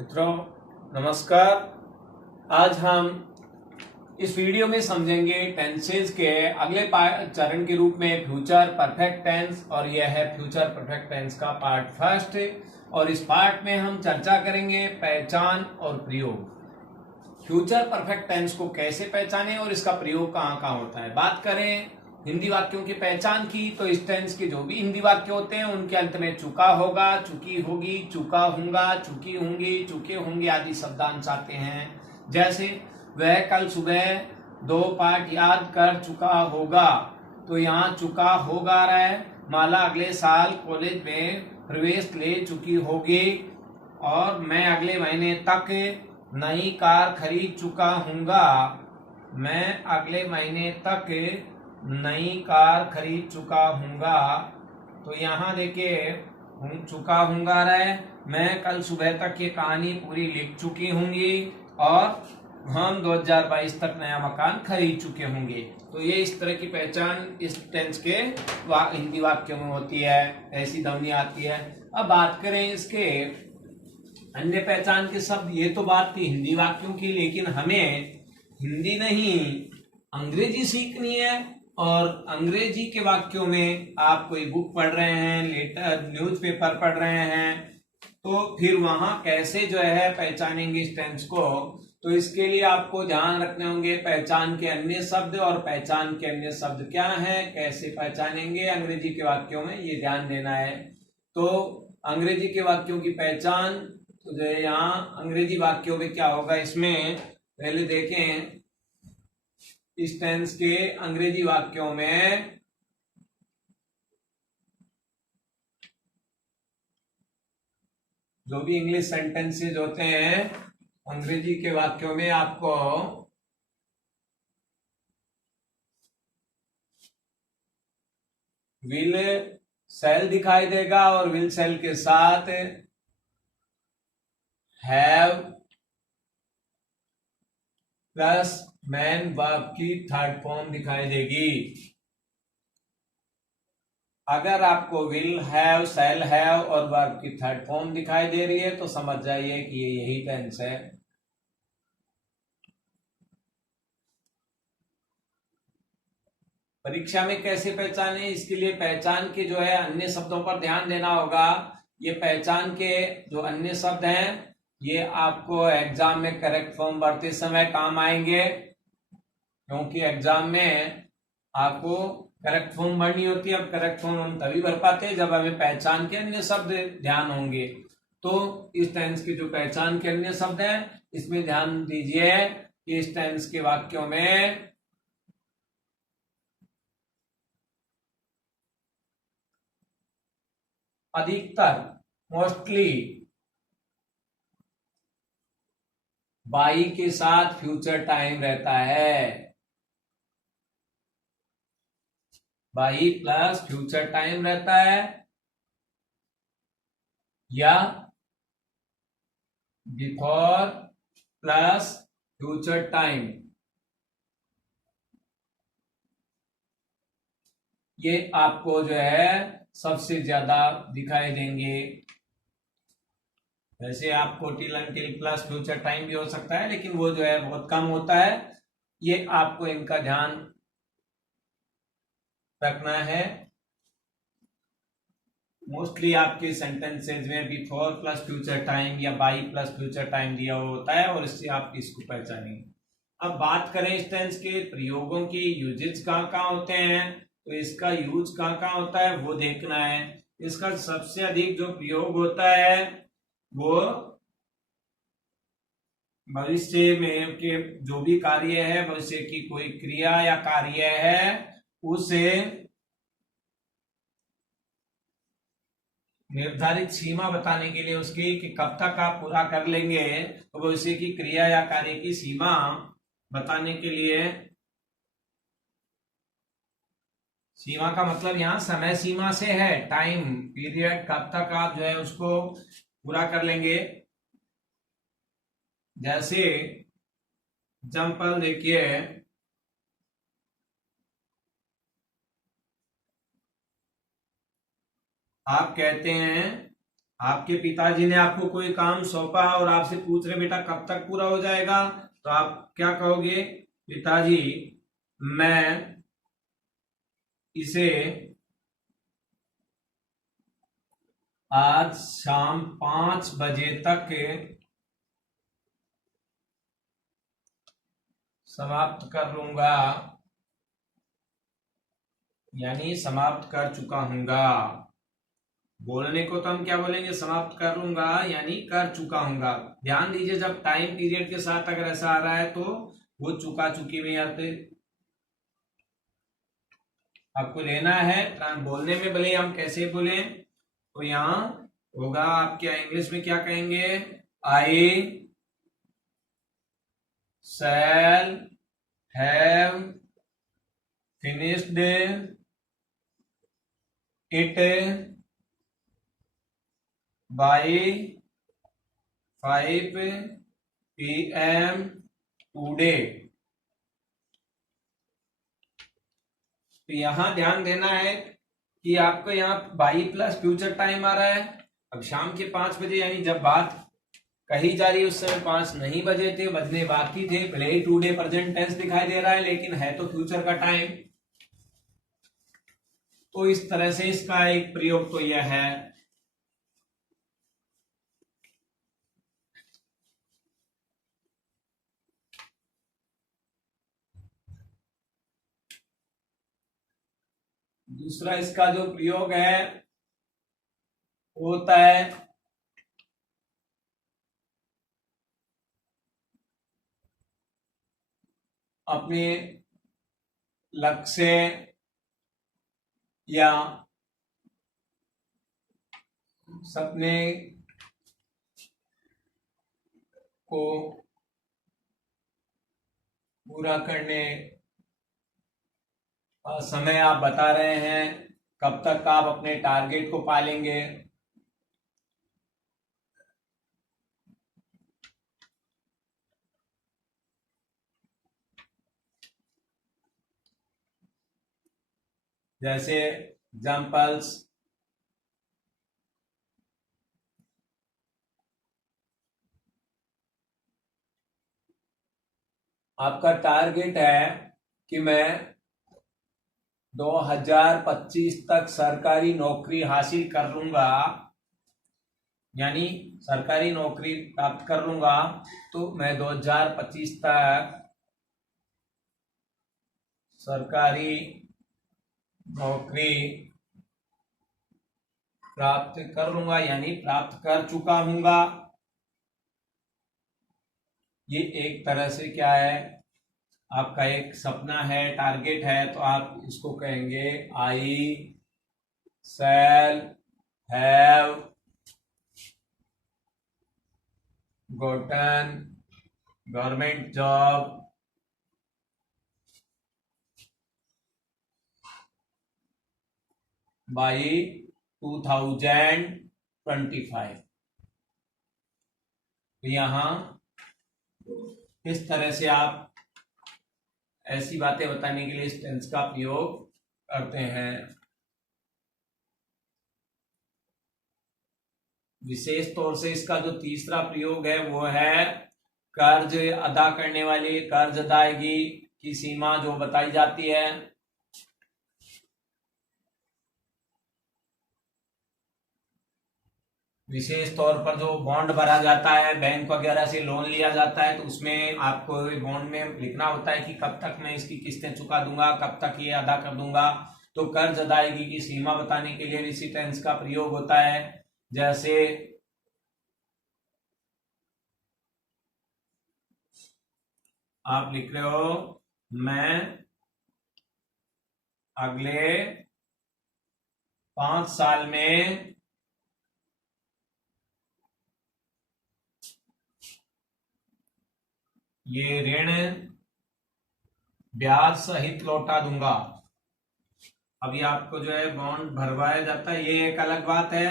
मित्रों नमस्कार। आज हम इस वीडियो में समझेंगे टेंसेस के अगले चरण के रूप में फ्यूचर परफेक्ट टेंस, और यह है फ्यूचर परफेक्ट टेंस का पार्ट फर्स्ट। और इस पार्ट में हम चर्चा करेंगे पहचान और प्रयोग। फ्यूचर परफेक्ट टेंस को कैसे पहचानें और इसका प्रयोग कहाँ कहाँ होता है। बात करें हिंदी वाक्यों की पहचान की, तो इस टेंस के जो भी हिंदी वाक्य होते हैं उनके अंत में चुका होगा, चुकी होगी, चुका होगा, चुकी होंगी, चुके होंगे आदि शब्दांश आते हैं। जैसे वह कल सुबह 2 पाठ याद कर चुका होगा, तो यहाँ चुका होगा आ रहा है। माला अगले साल कॉलेज में प्रवेश ले चुकी होगी, और मैं अगले महीने तक नई कार खरीद चुका हूँगा। मैं अगले महीने तक नई कार खरीद चुका हूँगा। तो यहाँ देखिए चुका हूँगा रहा है। मैं कल सुबह तक ये कहानी पूरी लिख चुकी होंगी, और हम 2022 तक नया मकान खरीद चुके होंगे। तो ये इस तरह की पहचान इस टेंस के हिंदी वाक्यों में होती है, ऐसी ध्वनि आती है। अब बात करें इसके अन्य पहचान के शब्द। ये तो बात थी हिंदी वाक्यों की, लेकिन हमें हिंदी नहीं अंग्रेजी सीखनी है। और अंग्रेजी के वाक्यों में आप कोई बुक पढ़ रहे हैं, लेटर न्यूज़पेपर पढ़ रहे हैं, तो फिर वहां कैसे जो है पहचानेंगे इस टेंस को। तो इसके लिए आपको ध्यान रखने होंगे पहचान के अन्य शब्द, और पहचान के अन्य शब्द क्या है, कैसे पहचानेंगे अंग्रेजी के वाक्यों में, ये ध्यान देना है। तो अंग्रेजी के वाक्यों की पहचान, तो जो है यहाँ अंग्रेजी वाक्यों में क्या होगा, इसमें पहले देखें इस टेंस के अंग्रेजी वाक्यों में जो भी इंग्लिश सेंटेंसेस होते हैं अंग्रेजी के वाक्यों में आपको विल सेल दिखाई देगा, और विल सेल के साथ हैव प्लस मैन वर्ब की थर्ड फॉर्म दिखाई देगी। अगर आपको विल हैव, सेल हैव और वर्ब की थर्ड फॉर्म दिखाई दे रही है तो समझ जाइए कि ये यही टेंस है। परीक्षा में कैसे पहचाने, इसके लिए पहचान के जो है अन्य शब्दों पर ध्यान देना होगा। ये पहचान के जो अन्य शब्द हैं ये आपको एग्जाम में करेक्ट फॉर्म भरते समय काम आएंगे, क्योंकि एग्जाम में आपको करेक्ट फॉर्म भरनी होती है। अब करेक्ट फॉर्म हम तभी भर पाते हैं जब हमें पहचान के अन्य शब्द ध्यान होंगे। तो इस टेंस के जो पहचान के अन्य शब्द हैं इसमें ध्यान दीजिए कि इस टेंस के वाक्यों में अधिकतर मोस्टली बाई के साथ फ्यूचर टाइम रहता है। बाई प्लस फ्यूचर टाइम रहता है, या बिफोर प्लस फ्यूचर टाइम, ये आपको जो है सबसे ज्यादा दिखाई देंगे। वैसे आपको till until plus future time भी हो सकता है, लेकिन वो जो है बहुत कम होता है। ये आपको इनका ध्यान रखना है। मोस्टली आपके सेंटेंसेज में बिफोर प्लस फ्यूचर टाइम या बाई प्लस फ्यूचर टाइम दिया होता है, और इससे आप इसको पहचानेंगे। अब बात करें इस टेंस के प्रयोगों की, यूजेज कहाँ कहाँ होते हैं, तो इसका यूज कहाँ कहाँ होता है वो देखना है। इसका सबसे अधिक जो प्रयोग होता है वो भविष्य में के जो भी कार्य है, भविष्य की कोई क्रिया या कार्य है, उसे निर्धारित सीमा बताने के लिए, उसकी कि कब तक आप पूरा कर लेंगे, तो भविष्य की क्रिया या कार्य की सीमा बताने के लिए, सीमा का मतलब यहाँ समय सीमा से है, टाइम पीरियड, कब तक आप जो है उसको पूरा कर लेंगे। जैसे एग्जाम्पल देखिए, आप कहते हैं आपके पिताजी ने आपको कोई काम सौंपा और आपसे पूछ रहे बेटा कब तक पूरा हो जाएगा, तो आप क्या कहोगे? पिताजी, मैं इसे आज शाम 5 बजे तक समाप्त कर लूंगा, यानी समाप्त कर चुका हूंगा। बोलने को तो हम क्या बोलेंगे? समाप्त कर लूंगा यानी कर चुका हूंगा। ध्यान दीजिए, जब टाइम पीरियड के साथ अगर ऐसा आ रहा है तो वो चुका चुकी में आते। आपको लेना है बोलने में, भले हम कैसे बोले, तो यहां होगा आपके इंग्लिश में क्या कहेंगे? I shall have finished it by 5 PM today. तो यहां ध्यान देना है कि आपको यहाँ बाई प्लस फ्यूचर टाइम आ रहा है। अब शाम के 5 बजे, यानी जब बात कही जा रही है उस समय 5 नहीं बजे थे, बजने बाकी थे। भले ही टुडे प्रेजेंट टेंस दिखाई दे रहा है, लेकिन है तो फ्यूचर का टाइम। तो इस तरह से इसका एक प्रयोग तो यह है। दूसरा इसका जो प्रयोग है वो होता है अपने लक्ष्य या सपने को पूरा करने का समय आप बता रहे हैं, कब तक आप अपने टारगेट को पालेंगे। जैसे एग्जाम्पल्स, आपका टारगेट है कि मैं 2025 तक सरकारी नौकरी हासिल कर लूंगा, यानी सरकारी नौकरी प्राप्त कर लूंगा। तो मैं 2025 तक सरकारी नौकरी प्राप्त कर लूंगा, यानी प्राप्त कर चुका हूंगा। ये एक तरह से क्या है? आपका एक सपना है, टारगेट है, तो आप इसको कहेंगे I shall have gotten government job by 2025। तो यहां इस तरह से आप ऐसी बातें बताने के लिए इस टेंस का प्रयोग करते हैं। विशेष तौर से इसका जो तीसरा प्रयोग है वो है कर्ज अदा करने वाली, कर्ज अदायगी की सीमा जो बताई जाती है। विशेष तौर पर जो बॉन्ड भरा जाता है, बैंक वगैरह से लोन लिया जाता है, तो उसमें आपको बॉन्ड में लिखना होता है कि कब तक मैं इसकी किस्तें चुका दूंगा, कब तक ये अदा कर दूंगा। तो कर्ज अदायगी की सीमा बताने के लिए इसी टेंस का प्रयोग होता है। जैसे आप लिख रहे हो, मैं अगले 5 साल में ये ऋण ब्याज सहित लौटा दूंगा। अभी आपको जो है बॉन्ड भरवाया जाता है, ये एक अलग बात है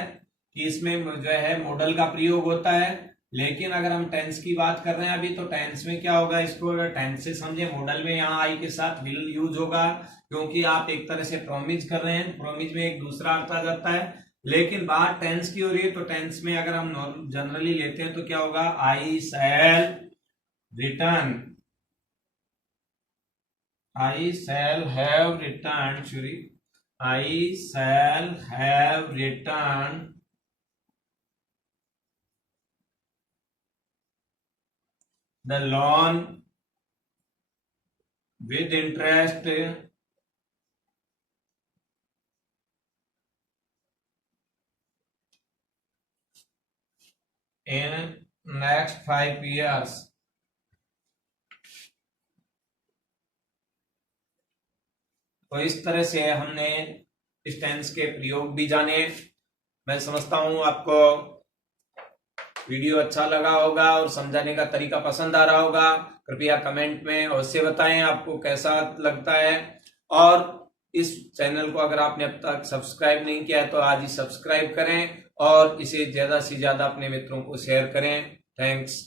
कि इसमें जो है मॉडल का प्रयोग होता है। लेकिन अगर हम टेंस की बात कर रहे हैं अभी, तो टेंस में क्या होगा? इसको अगर टेंस से समझे, मॉडल में यहाँ आई के साथ विल यूज होगा, क्योंकि आप एक तरह से प्रोमिस कर रहे हैं। प्रोमिस में एक दूसरा अर्थ आ जाता है, लेकिन बात टेंस की हो रही है तो टेंस में अगर हम जनरली लेते हैं तो क्या होगा, I shall return, I shall have return, sorry, I shall have return the loan with interest in next 5 years। तो इस तरह से हमने इस टेंस के प्रयोग भी जाने। मैं समझता हूं आपको वीडियो अच्छा लगा होगा और समझाने का तरीका पसंद आ रहा होगा। कृपया कमेंट में अवश्य बताएं आपको कैसा लगता है, और इस चैनल को अगर आपने अब तक सब्सक्राइब नहीं किया है तो आज ही सब्सक्राइब करें और इसे ज्यादा से ज्यादा अपने मित्रों को शेयर करें। थैंक्स।